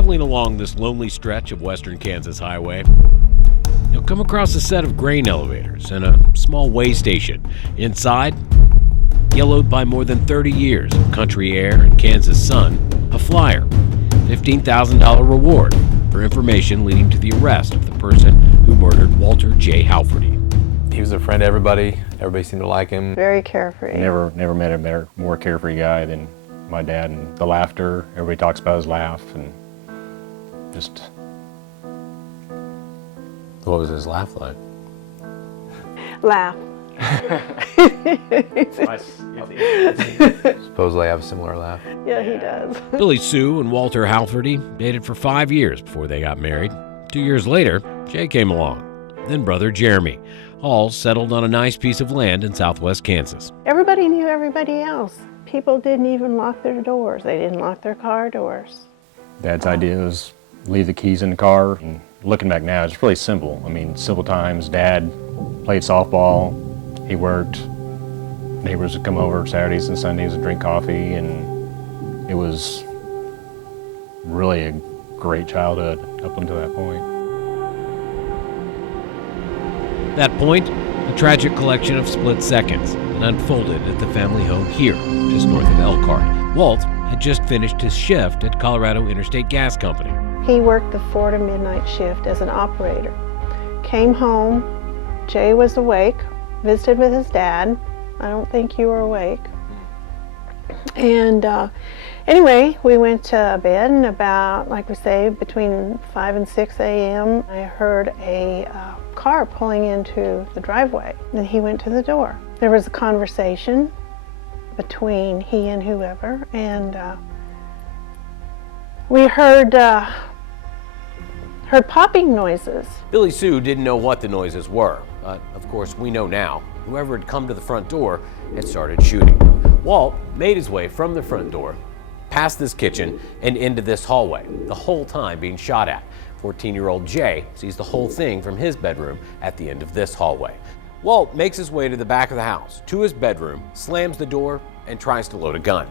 Traveling along this lonely stretch of western Kansas highway, you'll come across a set of grain elevators and a small way station. Inside, yellowed by more than 30 years of country air and Kansas sun, a flyer, $15,000 reward for information leading to the arrest of the person who murdered Walter J. Halferty. He was a friend to everybody. Everybody seemed to like him. Very carefree. Never met a more carefree guy than my dad. And the laughter, everybody talks about his laugh, and just... What was his laugh like? Laugh. Supposedly I have a similar laugh. Yeah, he does. Billy Sue and Walter Halferty dated for 5 years before they got married. 2 years later, Jay came along, then brother Jeremy. All settled on a nice piece of land in southwest Kansas. Everybody knew everybody else. People didn't even lock their doors. They didn't lock their car doors. Dad's idea was leave the keys in the car. And looking back now, it's really simple. I mean, simple times. Dad played softball. He worked. Neighbors would come over Saturdays and Sundays and drink coffee, and it was really a great childhood up until that point. That point, a tragic collection of split seconds that unfolded at the family home here, just north of Elkhart. Walt had just finished his shift at Colorado Interstate Gas Company. He worked the 4 to midnight shift as an operator. Came home, Jay was awake, visited with his dad. I don't think you were awake. And anyway, we went to bed, and about, like we say, between 5 and 6 a.m., I heard a car pulling into the driveway, and he went to the door. There was a conversation between he and whoever, and we heard popping noises. Billy Sue didn't know what the noises were, but of course we know now. Whoever had come to the front door had started shooting. Walt made his way from the front door, past this kitchen, and into this hallway, the whole time being shot at. 14-year-old Jay sees the whole thing from his bedroom at the end of this hallway. Walt makes his way to the back of the house, to his bedroom, slams the door, and tries to load a gun.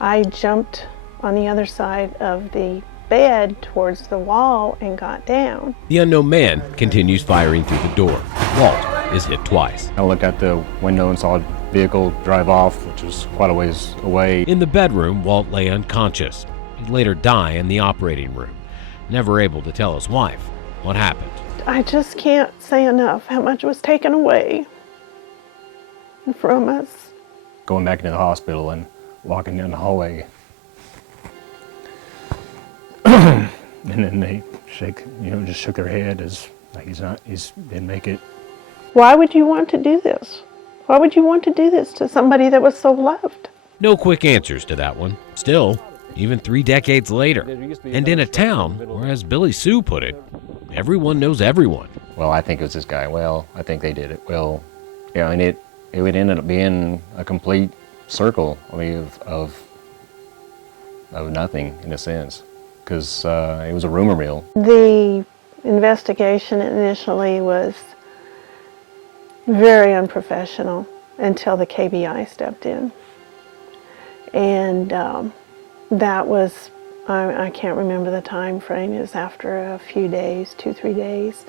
I jumped on the other side of the bed towards the wall and got down. The unknown man continues firing through the door. Walt is hit twice. I looked out the window and saw a vehicle drive off, which was quite a ways away. In the bedroom, Walt lay unconscious. He'd later die in the operating room, never able to tell his wife what happened. I just can't say enough how much was taken away from us. Going back into the hospital and walking down the hallway. And then they just shook their head as like he didn't make it. Why would you want to do this? Why would you want to do this to somebody that was so loved? No quick answers to that one. Still, even 3 decades later, and in a town where, as Billy Sue put it, everyone knows everyone. Well, I think it was this guy. Well, I think they did it. Well, and it would end up being a complete circle, of nothing in a sense, because it was a rumor mill. The investigation initially was very unprofessional until the KBI stepped in. And that was, I can't remember the time frame, it was after a few days, 2-3 days,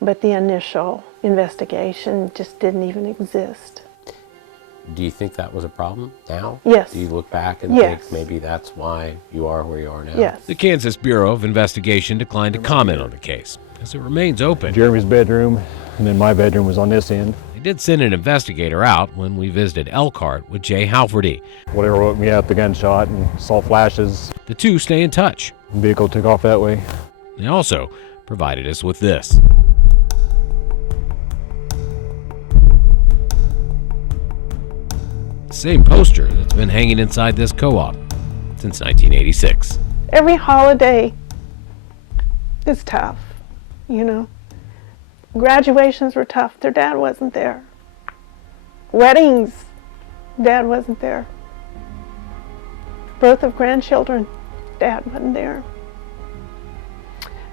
but the initial investigation just didn't even exist. Do you think that was a problem now? Yes. Do you look back and Yes. think maybe that's why you are where you are now? Yes. The Kansas Bureau of Investigation declined to comment on the case, as it remains open. Jeremy's bedroom, and then my bedroom was on this end. They did send an investigator out when we visited Elkhart with Jay Halferty. Whatever woke me up, the gunshot, and saw flashes. The two stay in touch. The vehicle took off that way. They also provided us with this. Same poster that's been hanging inside this co-op since 1986. Every holiday is tough, you know. Graduations were tough. Their dad wasn't there. Weddings, dad wasn't there. Birth of grandchildren, dad wasn't there.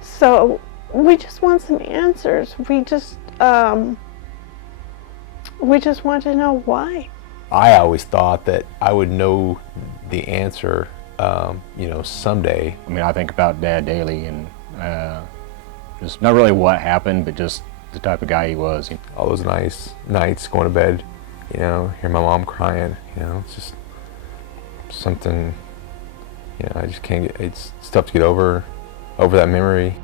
So we just want some answers. We just want to know why. I always thought that I would know the answer you know, someday. I mean, I think about Dad daily, and just not really what happened, but just the type of guy he was. All those nice nights going to bed, you know, hear my mom crying, you know, it's just something, you know, I just can't get, it's tough to get over that memory.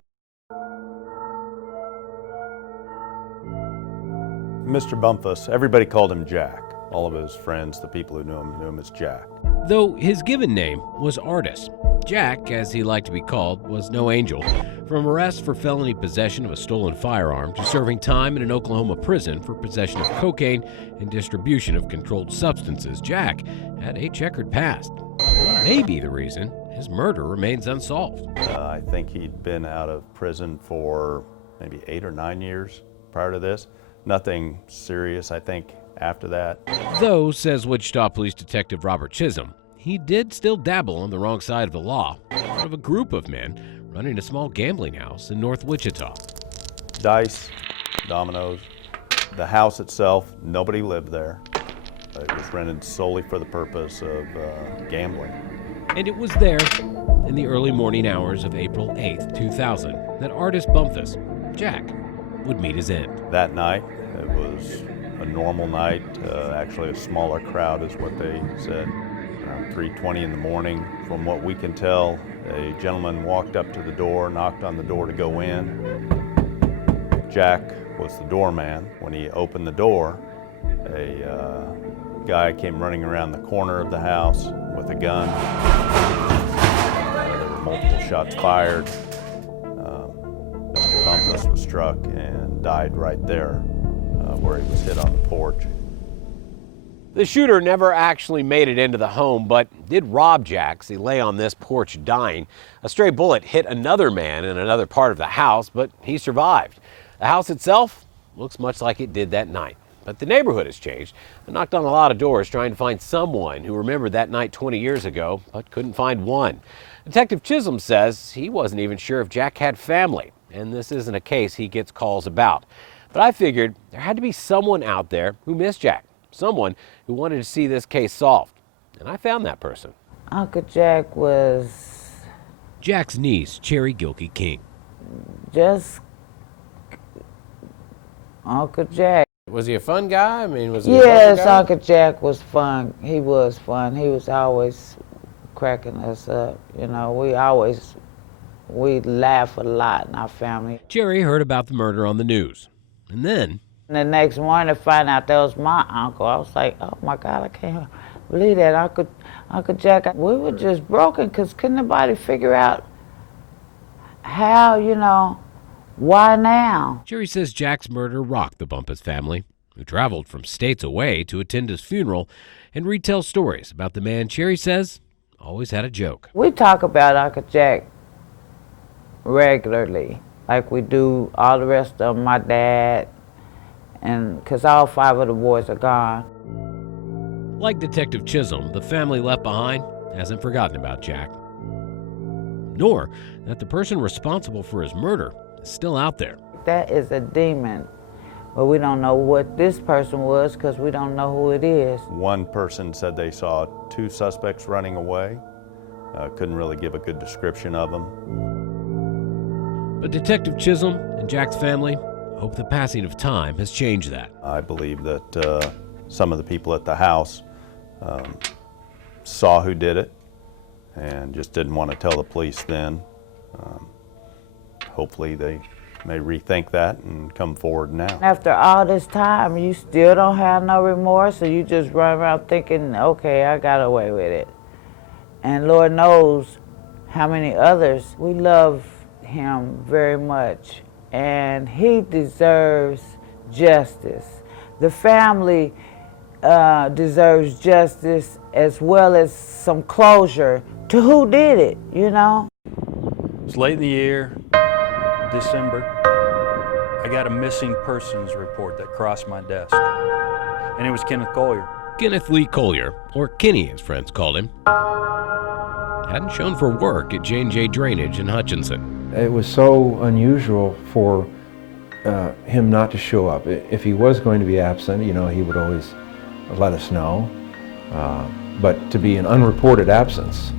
Mr. Bumpus, everybody called him Jack. All of his friends, the people who knew him as Jack. Though his given name was Artis, Jack, as he liked to be called, was no angel. From arrest for felony possession of a stolen firearm to serving time in an Oklahoma prison for possession of cocaine and distribution of controlled substances, Jack had a checkered past. Maybe the reason his murder remains unsolved. I think he'd been out of prison for maybe 8 or 9 years prior to this. Nothing serious, I think, after that. Though, says Wichita Police Detective Robert Chisholm, he did still dabble on the wrong side of the law, part of a group of men running a small gambling house in North Wichita. Dice, dominoes, the house itself, nobody lived there. It was rented solely for the purpose of gambling. And it was there, in the early morning hours of April 8th, 2000, that Artis Bumpus, Jack, would meet his end. That night, it was a normal night, actually a smaller crowd is what they said. Around 3:20 in the morning, from what we can tell, a gentleman walked up to the door, knocked on the door to go in. Jack was the doorman. When he opened the door, a guy came running around the corner of the house with a gun. There were multiple shots fired. Mr. Bumpus was struck and died right there where he was hit on the porch. The shooter never actually made it into the home, but did rob Jack as he lay on this porch dying. A stray bullet hit another man in another part of the house, but he survived. The house itself looks much like it did that night. But the neighborhood has changed. I knocked on a lot of doors trying to find someone who remembered that night 20 years ago, but couldn't find one. Detective Chisholm says he wasn't even sure if Jack had family, and this isn't a case he gets calls about. But I figured there had to be someone out there who missed Jack, someone who wanted to see this case solved. And I found that person. Uncle Jack was Jack's niece, Cherry Gilkey King. just Uncle Jack. Was he a fun guy? I mean, was he Yes, a fun guy? Uncle Jack was fun. He was fun. He was always cracking us up. You know, we laugh a lot in our family. Cherry heard about the murder on the news. And then And the next morning, to find out that was my uncle, I was like, oh my God, I can't believe that. Uncle Jack, we were just broken because couldn't nobody figure out how, you know, why now? Cherry says Jack's murder rocked the Bumpus family, who traveled from states away to attend his funeral and retell stories about the man Cherry says always had a joke. We talk about Uncle Jack regularly, like we do all the rest of my dad, and because all 5 of the boys are gone. Like Detective Chisholm, the family left behind hasn't forgotten about Jack, nor that the person responsible for his murder is still out there. That is a demon, but we don't know what this person was because we don't know who it is. One person said they saw 2 suspects running away. Couldn't really give a good description of them. But Detective Chisholm and Jack's family hope the passing of time has changed that. I believe that some of the people at the house saw who did it and just didn't want to tell the police then. Hopefully they may rethink that and come forward now. After all this time, you still don't have no remorse, or you just run around thinking, okay, I got away with it. And Lord knows how many others. We love him very much, and he deserves justice. The family deserves justice as well as some closure to who did it, you know? It's late in the year, December. I got a missing persons report that crossed my desk, and it was Kenneth Collier. Kenneth Lee Collier, or Kenny as friends called him, hadn't shown for work at J&J Drainage in Hutchinson. It was so unusual for him not to show up. If he was going to be absent, you know, he would always let us know. But to be an unreported absence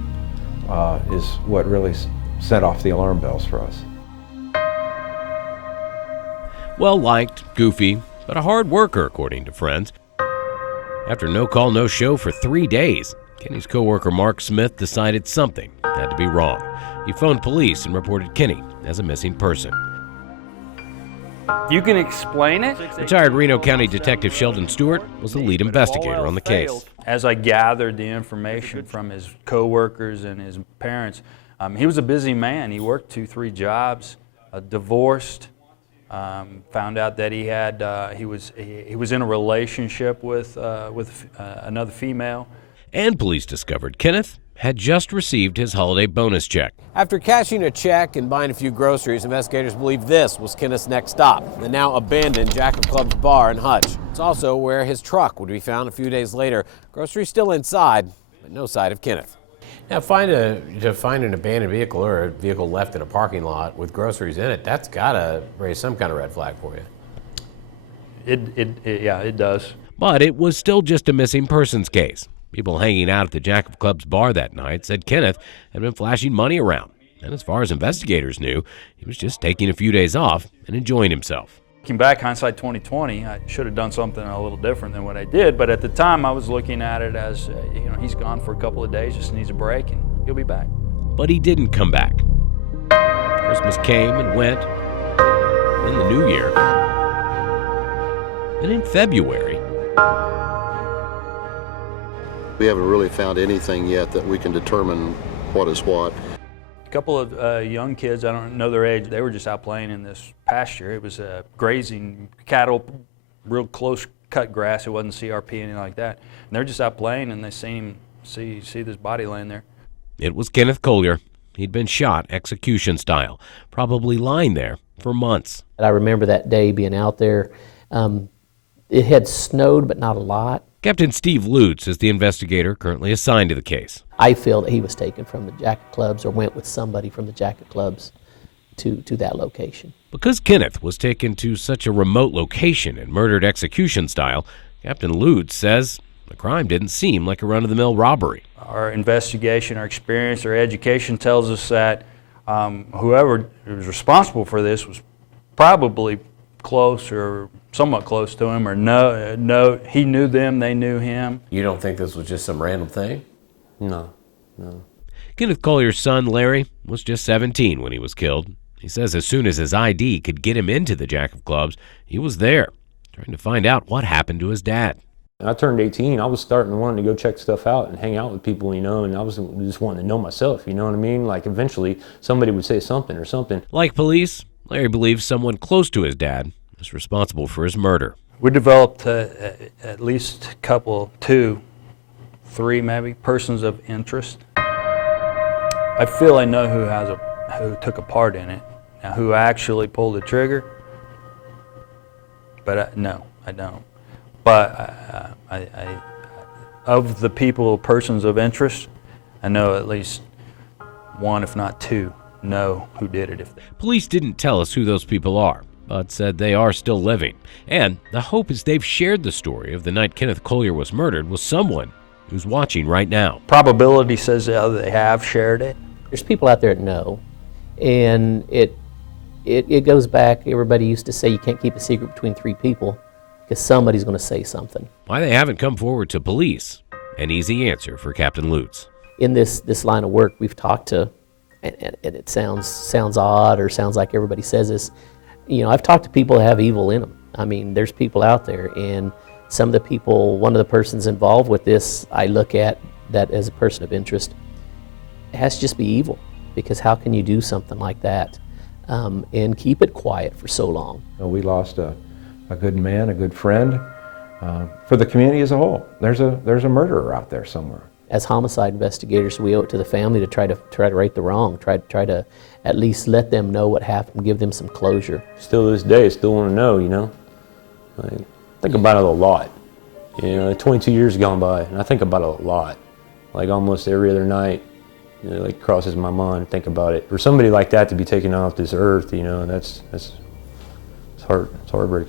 is what really set off the alarm bells for us. Well-liked, goofy, but a hard worker, according to friends. After no call, no show for 3 days, Kenny's coworker Mark Smith decided something had to be wrong. He phoned police and reported Kenny as a missing person. You can explain it? Retired Reno County Detective Sheldon Stewart was the lead investigator on the case. As I gathered the information from his coworkers and his parents, he was a busy man. He worked 2-3 jobs, divorced, found out that he was in a relationship with another female. And police discovered Kenneth had just received his holiday bonus check. After cashing a check and buying a few groceries, investigators believe this was Kenneth's next stop, the now abandoned Jack of Clubs bar in Hutch. It's also where his truck would be found a few days later. Groceries still inside, but no sight of Kenneth. Now, to find an abandoned vehicle or a vehicle left in a parking lot with groceries in it, that's got to raise some kind of red flag for you. Yeah, it does. But it was still just a missing persons case. People hanging out at the Jack of Clubs bar that night said Kenneth had been flashing money around. And as far as investigators knew, he was just taking a few days off and enjoying himself. Looking back, hindsight 2020, I should have done something a little different than what I did. But at the time, I was looking at it as, he's gone for a couple of days, just needs a break, and he'll be back. But he didn't come back. Christmas came and went. In the new year. And in February. We haven't really found anything yet that we can determine what is what. A couple of young kids, I don't know their age, they were just out playing in this pasture. It was grazing cattle, real close cut grass. It wasn't CRP, anything like that. And they're just out playing, and they see this body laying there. It was Kenneth Collier. He'd been shot execution style, probably lying there for months. I remember that day being out there. It had snowed, but not a lot. Captain Steve Lutz is the investigator currently assigned to the case. I feel that he was taken from the Jack of Clubs or went with somebody from the Jack of Clubs to that location. Because Kenneth was taken to such a remote location and murdered execution style, Captain Lutz says the crime didn't seem like a run-of-the-mill robbery. Our investigation, our experience, our education tells us that whoever was responsible for this was probably close or somewhat close to him, or no, he knew them, they knew him. You don't think this was just some random thing? No. Kenneth Collier's son, Larry, was just 17 when he was killed. He says as soon as his ID could get him into the Jack of Clubs, he was there, trying to find out what happened to his dad. I turned 18, I was starting to want to go check stuff out and hang out with people, and I was just wanting to know myself, you know what I mean? Like eventually somebody would say something or something. Like police, Larry believes someone close to his dad is responsible for his murder. We developed at least a couple, 2, 3 maybe, persons of interest. I feel I know who took a part in it. Now, who actually pulled the trigger? But no, I don't. But of the people, persons of interest, I know at least 1, if not 2, know who did it. Police didn't tell us who those people are, but said they are still living. And the hope is they've shared the story of the night Kenneth Collier was murdered with someone who's watching right now. Probability says they have shared it. There's people out there that know, and it goes back, everybody used to say you can't keep a secret between 3 people because somebody's going to say something. Why they haven't come forward to police, an easy answer for Captain Lutz. In this line of work, we've talked to, and it sounds odd or sounds like everybody says this, I've talked to people that have evil in them. I mean, there's people out there, and some of the people, one of the persons involved with this, I look at that as a person of interest. It has to just be evil, because how can you do something like that and keep it quiet for so long? We lost a good man, a good friend. For the community as a whole, there's a murderer out there somewhere. As homicide investigators, we owe it to the family to try to right the wrong, try to at least let them know what happened, give them some closure. Still to this day, I still want to know, Like, think about it a lot. 22 years gone by, and I think about it a lot. Like almost every other night, like crosses my mind, think about it. For somebody like that to be taken off this earth, it's heartbreaking.